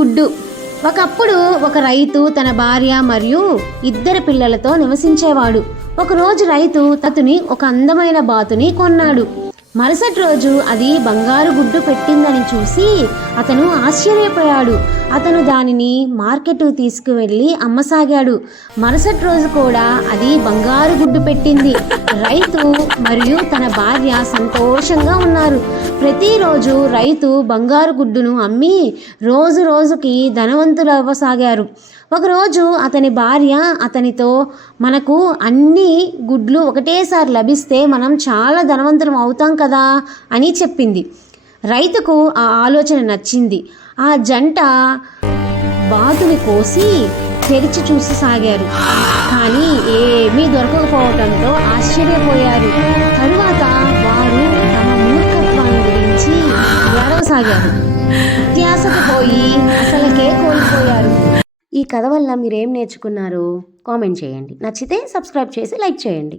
గుడ్డు. ఒకప్పుడు ఒక రైతు తన భార్య మరియు 2 పిల్లలతో నివసించేవాడు. ఒకరోజు రైతు అతని ఒక అందమైన బాతుని కొన్నాడు. మరుసటి రోజు అది బంగారు గుడ్డు పెట్టిందని చూసి అతను ఆశ్చర్యపోయాడు. అతను దానిని మార్కెట్కు తీసుకువెళ్ళి అమ్మసాగాడు. మరుసటి రోజు కూడా అది బంగారు గుడ్డు పెట్టింది. రైతు మరియు తన భార్య సంతోషంగా ఉన్నారు. ప్రతిరోజు రైతు బంగారు గుడ్డును అమ్మి రోజు రోజుకి ధనవంతులు అవ్వసాగారు. ఒకరోజు అతని భార్య అతనితో, మనకు అన్ని గుడ్లు ఒకటేసారి లభిస్తే మనం చాలా ధనవంతులం అవుతాం కదా అని చెప్పింది. రైతుకు ఆ ఆలోచన నచ్చింది. ఆ జంట బాతుని కోసి తెరిచి చూససాగారు. కానీ ఏమీ దొరకకపోవడంతో ఆశ్చర్యపోయారు. తరువాత వారు తమ మూర్ఖత్వాన్ని గురించి ఏడవసాగారు. అత్యాశకు పోయి అసలుకే కోల్పోయారు. ఈ కథ వల్ల మీరేం నేర్చుకున్నారో కామెంట్ చేయండి. నచ్చితే సబ్స్క్రైబ్ చేసి లైక్ చేయండి.